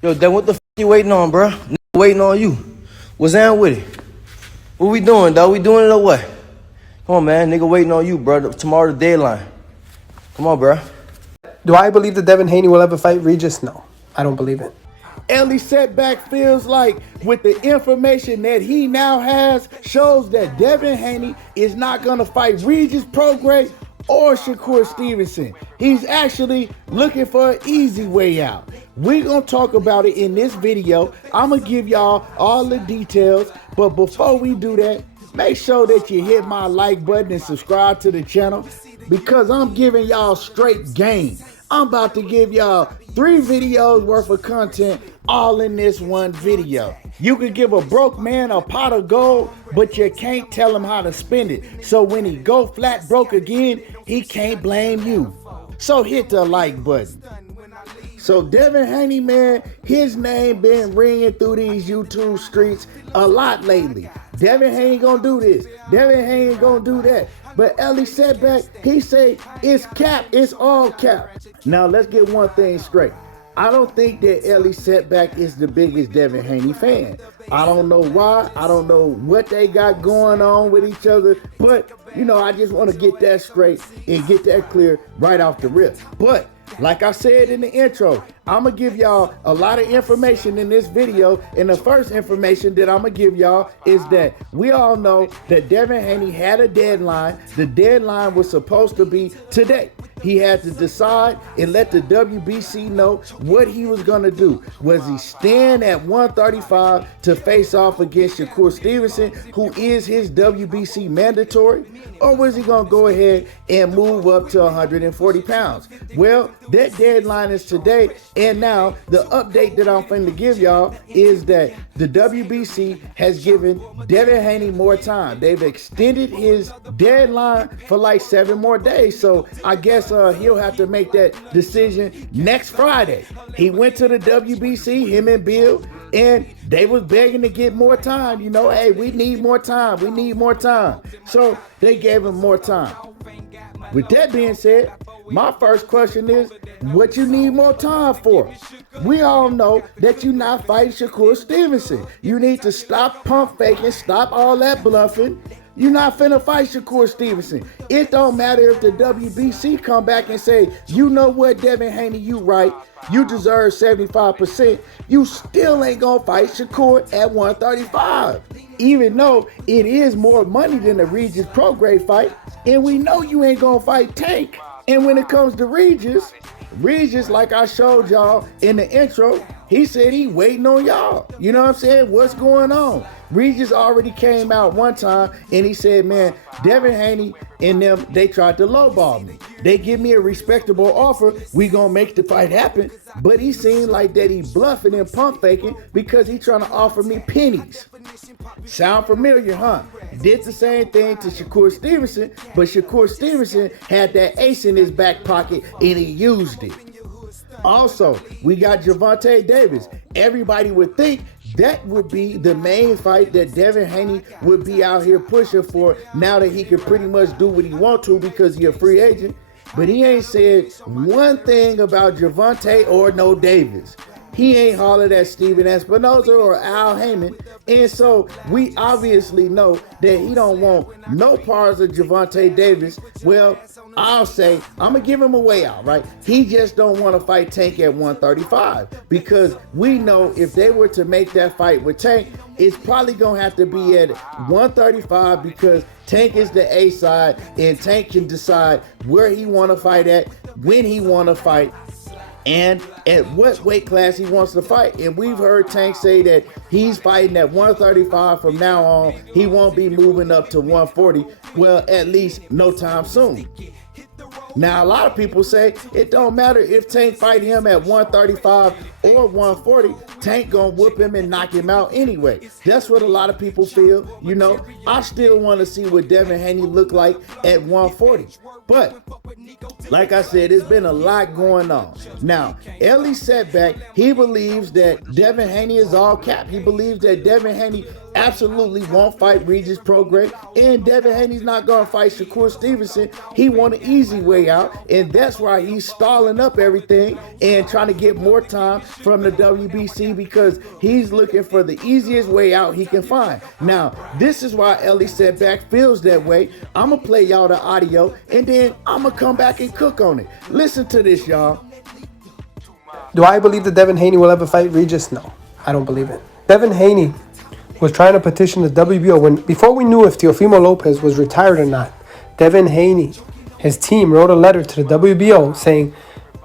Yo, Devin, what the f you waiting on, bro? Nigga waiting on you. What's down with it? What we doing, dog? We doing it or what? Come on, man. Nigga waiting on you, bro. Tomorrow the deadline. Come on, bro. Do I believe that Devin Haney will ever fight Regis? No, I don't believe it. Ellie Seckbach feels like with the information that he now has shows that Devin Haney is not going to fight Regis Prograis or Shakur Stevenson. He's actually looking for an easy way out. We're going to talk about it in this video. I'm going to give y'all all the details. But before we do that, make sure that you hit my like button and subscribe to the channel because I'm giving y'all straight game. I'm about to give y'all 3 videos worth of content all in this one video. You can give a broke man a pot of gold, but you can't tell him how to spend it. So when he go flat broke again, he can't blame you. So hit the like button. So Devin Haney, man, his name been ringing through these YouTube streets a lot lately. Devin Haney gonna do this. Devin Haney gonna do that. But Ellie Seckbach, he say it's cap, it's all cap. Now let's get one thing straight. I don't think that Ellie Seckbach is the biggest Devin Haney fan. I don't know why. I don't know what they got going on with each other. But, you know, I just want to get that straight and get that clear right off the rip. But like I said in the intro, I'm going to give y'all a lot of information in this video. And the first information that I'm going to give y'all is that we all know that Devin Haney had a deadline. The deadline was supposed to be today. He had to decide and let the WBC know what he was going to do. Was he staying at 135 to face off against Shakur Stevenson, who is his WBC mandatory? Or was he going to go ahead and move up to 140 pounds? Well, that deadline is today. And now the update that I'm finna give y'all is that the WBC has given Devin Haney more time. They've extended his deadline for like 7 more days. So I guess he'll have to make that decision next Friday. He went to the WBC, him and Bill, and they was begging to get more time. You know, hey, we need more time. We need more time. So they gave him more time. With that being said, my first question is, what you need more time for? We all know that you're not fighting Shakur Stevenson. You need to stop pump faking, stop all that bluffing. You're not finna fight Shakur Stevenson. It don't matter if the WBC come back and say, you know what, Devin Haney, you right. You deserve 75%. You still ain't gonna fight Shakur at 135. Even though it is more money than the Regis Prograis fight. And we know you ain't gonna fight Tank. And when it comes to Regis, like I showed y'all in the intro, he said he waiting on y'all. You know what I'm saying? What's going on? Regis already came out one time and he said, man, Devin Haney and them, they tried to lowball me. They give me a respectable offer. We gonna make the fight happen. But he seemed like that he bluffing and pump faking because he trying to offer me pennies. Sound familiar, huh? Did the same thing to Shakur Stevenson, but Shakur Stevenson had that ace in his back pocket and he used it. Also, we got Gervonta Davis. Everybody would think that would be the main fight that Devin Haney would be out here pushing for now that he can pretty much do what he wants to because he's a free agent. But he ain't said one thing about Gervonta or no Davis. He ain't hollered at Steven Espinoza or Al Heyman. And so we obviously know that he don't want no parts of Gervonta Davis. Well, I'll say, I'm going to give him a way out, right? He just don't want to fight Tank at 135 because we know if they were to make that fight with Tank, it's probably going to have to be at 135 because Tank is the A side and Tank can decide where he want to fight at, when he want to fight, and at what weight class he wants to fight. And we've heard Tank say that he's fighting at 135 from now on. He won't be moving up to 140. Well, at least no time soon. Now, a lot of people say it don't matter if Tank fight him at 135 or 140 Tank gonna whoop him and knock him out anyway. That's what a lot of people feel. You know, I still want to see what Devin Haney look like at 140. But like I said, there's been a lot going on. Now, Ellie Seckbach, he believes that Devin Haney is all cap. He believes that Devin Haney absolutely won't fight Regis Prograis, and Devin Haney's not going to fight Shakur Stevenson. He want an easy way out, and that's why he's stalling up everything and trying to get more time from the WBC, because he's looking for the easiest way out he can find. Now, this is why Ellie Seckbach feels that way. I'm going to play y'all the audio, and then I'm going to come back and cook on it. Listen to this, y'all. Do I believe that Devin Haney will ever fight Regis? No, I don't believe it. Devin Haney was trying to petition the WBO before we knew if Teofimo Lopez was retired or not. Devin Haney, his team, wrote a letter to the WBO saying,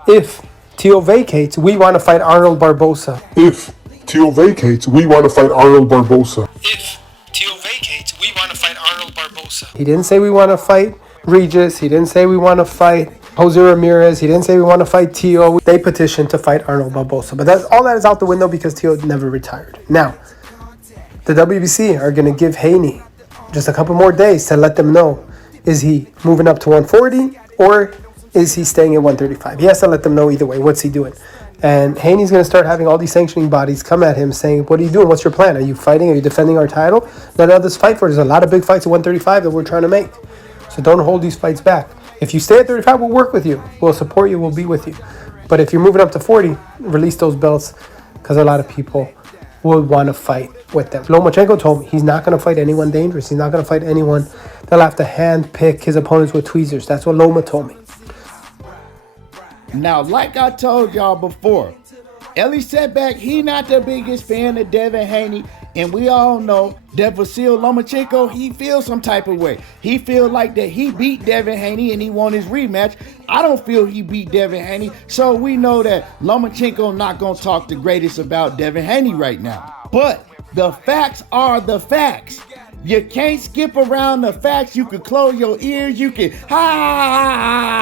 if Teo vacates, we want to fight Arnold Barboza. If Teo vacates, we want to fight Arnold Barboza. If Teo vacates, we want to fight Arnold Barboza. He didn't say we want to fight Regis. He didn't say we want to fight Jose Ramirez. He didn't say we want to fight Teo. They petitioned to fight Arnold Barboza. But that's all that is out the window because Teo never retired. Now, the WBC are going to give Haney just a couple more days to let them know, is he moving up to 140 or is he staying at 135? He has to let them know either way. What's he doing? And Haney's going to start having all these sanctioning bodies come at him saying, what are you doing? What's your plan? Are you fighting? Are you defending our title? Let others fight for it. There's a lot of big fights at 135 that we're trying to make. So don't hold these fights back. If you stay at 35, we'll work with you. We'll support you. We'll be with you. But if you're moving up to 40, release those belts because a lot of people will want to fight with them. Lomachenko told me he's not going to fight anyone dangerous. He's not going to fight anyone that'll have to hand pick his opponents with tweezers. That's what Loma told me. Now, like I told y'all before, Ellie Seckbach, he not the biggest fan of Devin Haney, and we all know that Vasil Lomachenko, he feels some type of way. He feel like that he beat Devin Haney and he won his rematch. I don't feel he beat Devin Haney, so we know that Lomachenko not going to talk the greatest about Devin Haney right now. But the facts are the facts. You can't skip around the facts. You can close your ears. You can, I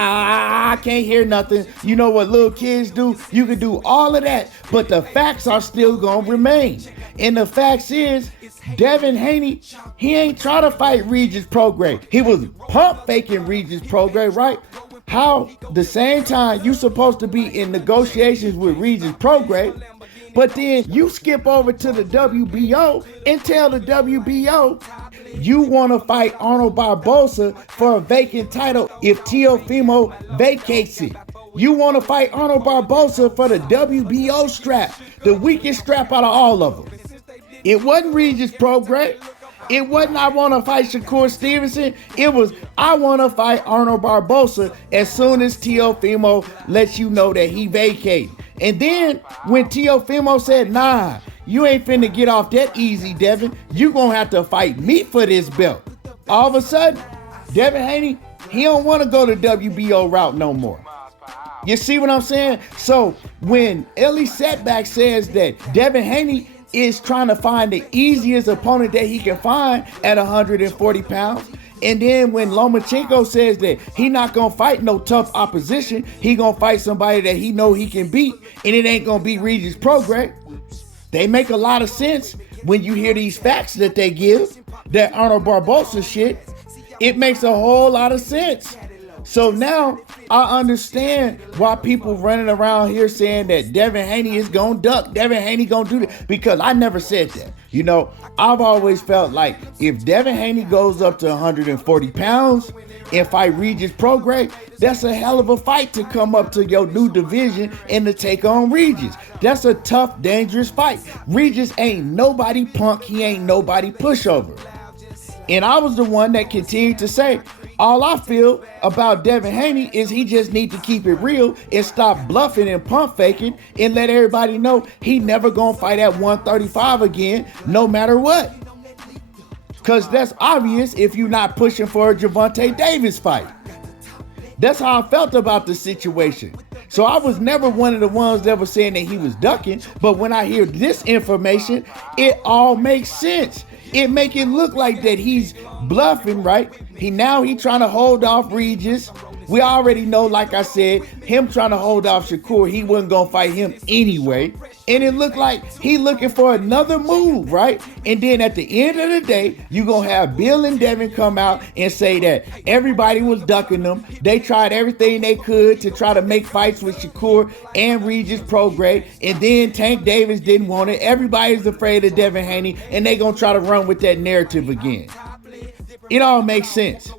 can't hear nothing. You know what little kids do? You can do all of that. But the facts are still going to remain. And the facts is, Devin Haney, he ain't trying to fight Regis Prograis. He was pump faking Regis Prograis, right? How the same time you supposed to be in negotiations with Regis Prograis, but then you skip over to the WBO and tell the WBO you want to fight Arnold Barboza for a vacant title if Teofimo vacates it. You want to fight Arnold Barboza for the WBO strap, the weakest strap out of all of them. It wasn't Regis Prograis. It wasn't I want to fight Shakur Stevenson. It was I want to fight Arnold Barboza as soon as Teofimo lets you know that he vacated. And then when Teofimo said, nah, you ain't finna get off that easy, Devin. You gonna have to fight me for this belt. All of a sudden, Devin Haney, he don't want to go the WBO route no more. You see what I'm saying? So when Ellie Seckbach says that Devin Haney is trying to find the easiest opponent that he can find at 140 pounds, and then when Lomachenko says that he not going to fight no tough opposition, he going to fight somebody that he know he can beat, and it ain't going to be Regis Prograis. They make a lot of sense when you hear these facts that they give, that Arnold Barboza shit. It makes a whole lot of sense. So now I understand why people running around here saying that Devin Haney is going to duck. Devin Haney going to do that. Because I never said that. You know, I've always felt like if Devin Haney goes up to 140 pounds and fight Regis Prograis, that's a hell of a fight to come up to your new division and to take on Regis. That's a tough, dangerous fight. Regis ain't nobody punk. He ain't nobody pushover. And I was the one that continued to say, all I feel about Devin Haney is he just need to keep it real and stop bluffing and pump faking and let everybody know he never gonna fight at 135 again, no matter what. Because that's obvious if you're not pushing for a Gervonta Davis fight. That's how I felt about the situation. So I was never one of the ones that was saying that he was ducking, but when I hear this information, it all makes sense. It make it look like that he's bluffing, right? He trying to hold off Regis We already know, like I said, him trying to hold off Shakur, he wasn't going to fight him anyway. And it looked like he looking for another move, right? And then at the end of the day, you going to have Bill and Devin come out and say that everybody was ducking them. They tried everything they could to try to make fights with Shakur and Regis Prograis. And then Tank Davis didn't want it. Everybody's afraid of Devin Haney. And they going to try to run with that narrative again. It all makes sense.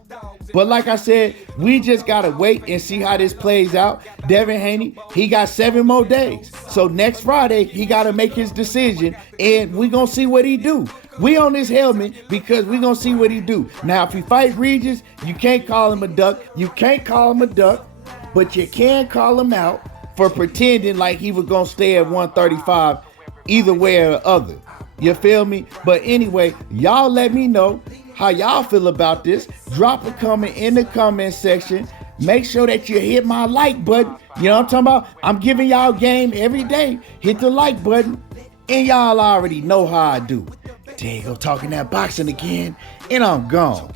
But like I said, we just got to wait and see how this plays out. Devin Haney, he got 7 more days. So next Friday, he got to make his decision, and we going to see what he do. We on this helmet because we going to see what he do. Now, if he fight Regis, you can't call him a duck. You can't call him a duck, but you can call him out for pretending like he was going to stay at 135 either way or the other. You feel me? But anyway, y'all let me know how y'all feel about this. Drop a comment in the comment section. Make sure that you hit my like button. You know what I'm talking about? I'm giving y'all game every day. Hit the like button. And y'all already know how I do. There you go, talking that boxing again. And I'm gone.